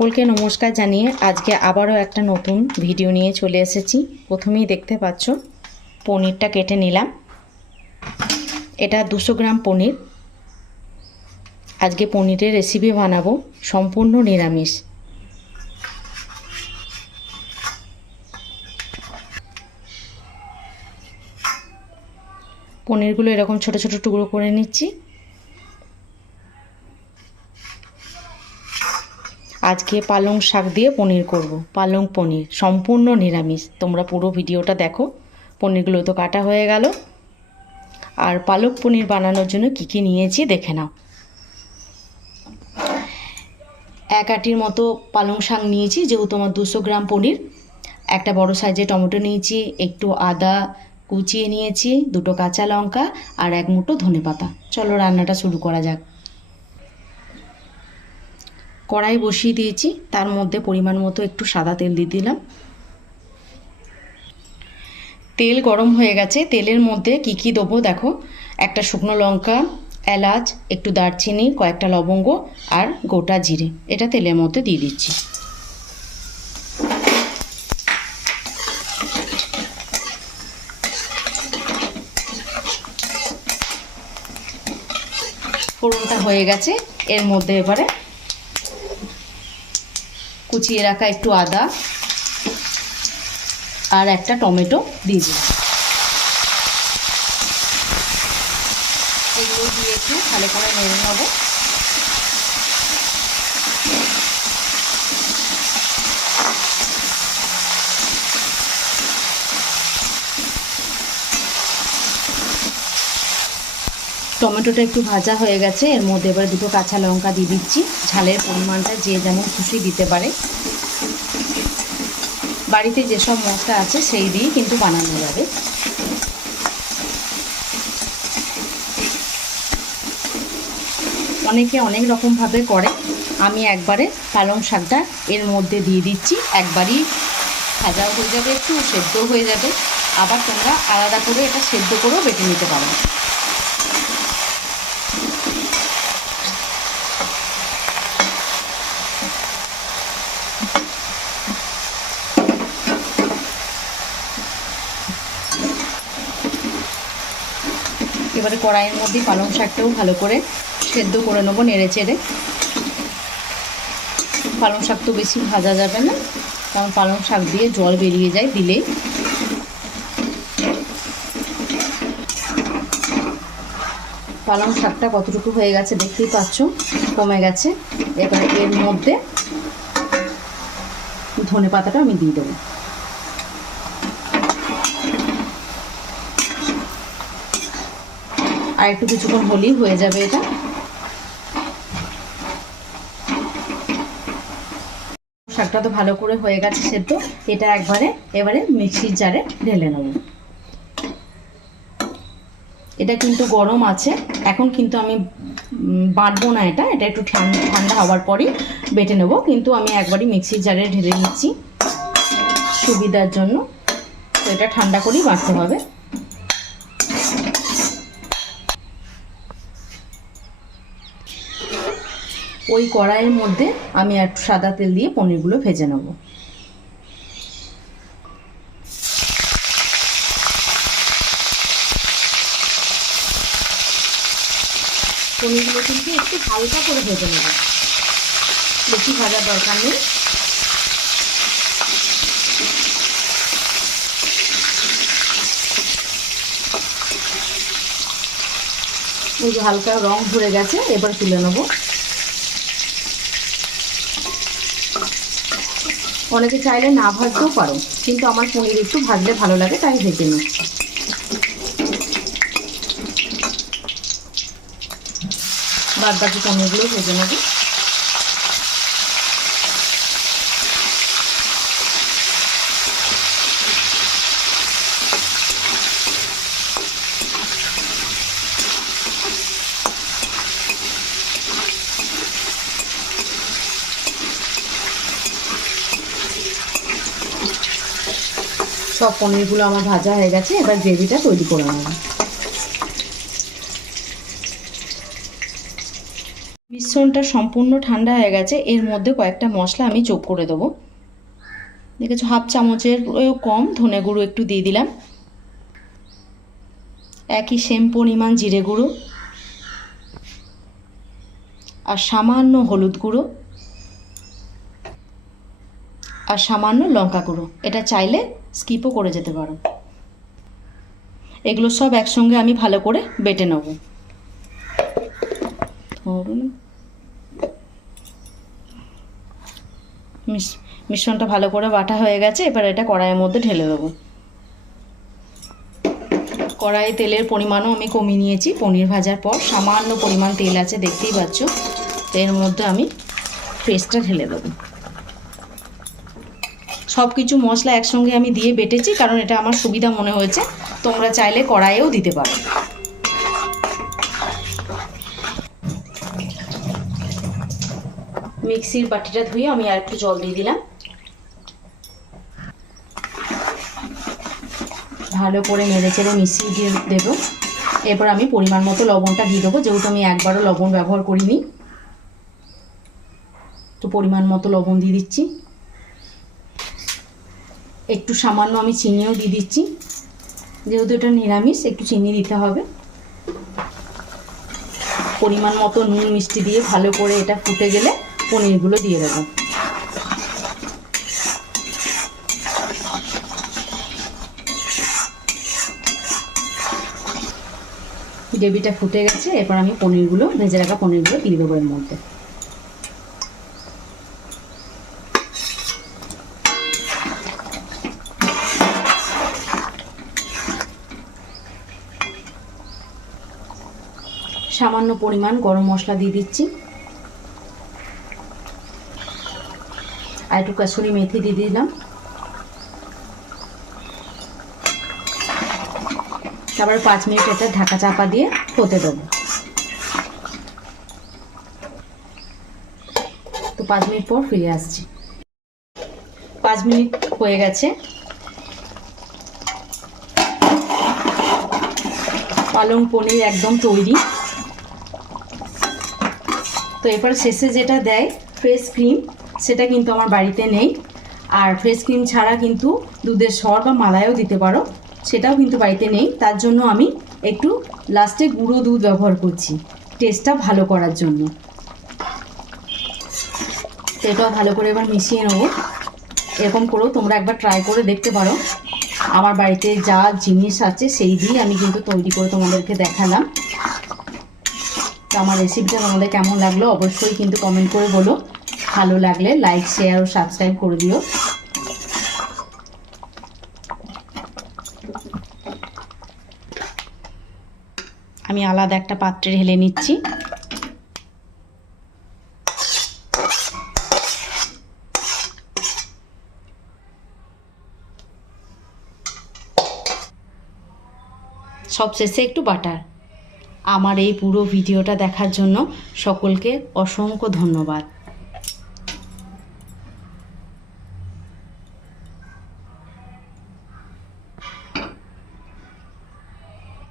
সকলকে নমস্কার জানিয়ে আজকে আবারও একটা নতুন ভিডিও নিয়ে চলে এসেছি। প্রথমেই দেখতে পাচ্ছ, পনিরটা কেটে নিলাম। এটা দুশো গ্রাম পনির। আজকে পনিরের রেসিপি বানাবো সম্পূর্ণ নিরামিষ। পনিরগুলো এরকম ছোট ছোট টুকরো করে নিচ্ছি। আজকে পালং শাক দিয়ে পনির করব। পালং পনির, সম্পূর্ণ নিরামিষ। তোমরা পুরো ভিডিওটা দেখো। পনিরগুলো তো কাটা হয়ে গেল। আর পালক পনির বানানোর জন্য কী কী নিয়েছি দেখে নাও। এক আটির মতো পালং শাক নিয়েছি, যেহেতু আমার দুশো গ্রাম পনির। একটা বড় সাইজে টমেটো নিয়েছি, একটু আদা কুচিয়ে নিয়েছি, দুটো কাঁচা লঙ্কা আর এক মুঠো ধনে পাতা চলো রান্নাটা শুরু করা যাক। কড়াই বসিয়ে দিয়েছি। তার মধ্যে পরিমাণ মতো একটু সাদা তেল দিয়ে দিলাম। তেল গরম হয়ে গেছে। তেলের মধ্যে কি কি দেবো দেখো। একটা শুকনো লঙ্কা, এলাচ, একটু দারচিনি, কয়েকটা লবঙ্গ আর গোটা জিরে। এটা তেলের মধ্যে দিয়ে দিচ্ছি। ফোড়নটা হয়ে গেছে। এর মধ্যে এবারে কুচিয়ে রাখা একটু আদা আর একটা টমেটো দিয়ে দিলাম। এগুলো দিয়ে একটু ভালো করে নেড়ে নেব। টমেটোটা একটু ভাজা হয়ে গেছে। এর মধ্যে এবার দুটো কাঁচা লঙ্কা দিয়ে দিচ্ছি। ঝালের পরিমাণটা যে যেমন খুশি দিতে পারে। বাড়িতে যেসব মশলা আছে, সেই দিয়েই কিন্তু বানানো যাবে। অনেকে অনেক রকমভাবে করে। আমি একবারে পালং শাকটা এর মধ্যে দিয়ে দিচ্ছি। একবারই ভাজাও হয়ে যাবে, একটু সেদ্ধও হয়ে যাবে। আবার তোমরা আলাদা করে এটা সেদ্ধ করেও বেটে নিতে পারো। এবারে কড়াইয়ের মধ্যে পালং শাকটাও ভালো করে সেদ্ধ করে নেব নেড়ে চেড়ে। পালং শাক তো বেশি ভাজা যাবে না, কারণ পালং শাক দিয়ে জল বেরিয়ে যায় দিলেই। পালং শাকটা কতটুকু হয়ে গেছে দেখতেই পাচ্ছ, কমে গেছে। এবার এর মধ্যে ধনে পাতাটা আমি দিয়ে দেবো। আর একটু কিছুক্ষণ হলেই হয়ে যাবে এটা। শাকটা তো ভালো করে হয়ে গেছে সেদ্ধ, এটা একবারে, এবারে মিক্সির জারে ঢেলে নেব। এটা কিন্তু গরম আছে, এখন কিন্তু আমি বাটবো না এটা এটা একটু ঠান্ডা ঠান্ডা হওয়ার পরই বেটে নেব, কিন্তু আমি একবারই মিক্সির জারে ঢেলে নিচ্ছি সুবিধার জন্য। তো এটা ঠান্ডা করেই বাটতে হবে। ওই কড়াইয়ের মধ্যে আমি একটু সাদা তেল দিয়ে পনিরগুলো ভেজে নেব। পনিরগুলো কিন্তু একটু হালকা করে ভেজে নেব। বেশি ভাজার দরকার নেই। ওই যে হালকা রং ধরে গেছে, এবার তুলে নেব। অনেকে চাইলে না ভাজতেও পারো, কিন্তু আমার পনির একটু ভাজলে ভালো লাগে, তাই ভেজে নিই। বাদ বাকি পনিরগুলো ভেজে নেব। সব পনিরগুলো আমার ভাজা হয়ে গেছে, এবার গ্রেভিটা তৈরি করে নেব। মিশ্রণটা সম্পূর্ণ ঠান্ডা হয়ে গেছে, এর মধ্যে কয়েকটা মশলা আমি যোগ করে দেবো। দেখেছ, হাফ চামচের কম, ধনে গুঁড়ো একটু দিয়ে দিলাম। একই সেম পরিমাণ জিরে গুঁড়ো। আর সামান্য হলুদ গুঁড়ো। আর সামান্য লঙ্কা গুঁড়ো। এটা চাইলে স্কিপও করে যেতে পারো। এগুলো সব একসঙ্গে আমি ভালো করে বেটে নেব। মিশ্রণটা ভালো করে বাটা হয়ে গেছে, এবার এটা কড়াইয়ের মধ্যে ঢেলে দেবো। কড়াইয়ে তেলের পরিমাণও আমি কমিয়ে নিয়েছি। পনির ভাজার পর সামান্য পরিমাণ তেল আছে, দেখতেই পাচ্ছ। এর মধ্যে আমি পেস্টটা ঢেলে দেবো। সব কিছু মশলা একসঙ্গে আমি দিয়ে বেটেছি, কারণ এটা আমার সুবিধা মনে হয়েছে। তোমরা চাইলে কড়াইয়েও দিতে পারো। মিক্সির বাটিটা ধুয়ে আমি আর একটু জল দিয়ে দিলাম। ভালো করে নেড়ে চেড়ে মিশিয়ে দিয়ে দেবো। এরপর আমি পরিমাণ মতো লবণটা দিয়ে দেবো, যেহেতু আমি একবারও লবণ ব্যবহার করিনি। তো পরিমাণ মতো লবণ দিয়ে দিচ্ছি। একটু সামান্য আমি চিনিও দিয়ে দিচ্ছি। যেহেতু এটা নিরামিষ, একটু চিনি দিতে হবে। পরিমাণ মতো নুন, মিষ্টি দিয়ে ভালো করে এটা ফুটে গেলে পনিরগুলো দিয়ে দেবো। গ্রেভিটা ফুটে গেছে, এরপর আমি পনিরগুলো, ভেজে রাখা পনিরগুলো দিয়ে দেবো এর মধ্যে। সামান্য পরিমাণ গরম মশলা দিয়ে দিচ্ছি। আর একটু কাসুরি মেথি দিয়ে দিলাম। তারপর পাঁচ মিনিট এটা ঢাকা চাপা দিয়ে হতে দেবো। তো পাঁচ মিনিট পর ফিরে আসছি। পাঁচ মিনিট হয়ে গেছে। পালং পনির একদম তৈরি। তো এরপর শেষে যেটা দেয় ফ্রেশ ক্রিম সেটা কিন্তু আমার বাড়িতে নেই। আর ফ্রেশ ক্রিম ছাড়া কিন্তু দুধের সর বা মালাইও দিতে পারো, সেটাও কিন্তু বাড়িতে নেই। তার জন্য আমি একটু লাস্টে গুঁড়ো দুধ ব্যবহার করছি টেস্টটা ভালো করার জন্য। এটাও ভালো করে এবার মিশিয়ে নেব। এরকম করেও তোমরা একবার ট্রাই করে দেখতে পারো। আমার বাড়িতে যা জিনিস আছে, সেই দিয়ে আমি কিন্তু তৈরি করে তোমাদেরকে দেখালাম। আমার রেসিপিটা তোমাদের কেমন লাগল অবশ্যই কিন্তু কমেন্ট করে বলো। ভালো লাগলে লাইক শেয়ার ও সাবস্ক্রাইব করে দিও। আমি আলাদা একটা পাত্রে ঢেলে নিচ্ছি। সবশেষে একটু বাটার আমার এই পুরো ভিডিওটা দেখার জন্য সকলকে অসংখ্য ধন্যবাদ।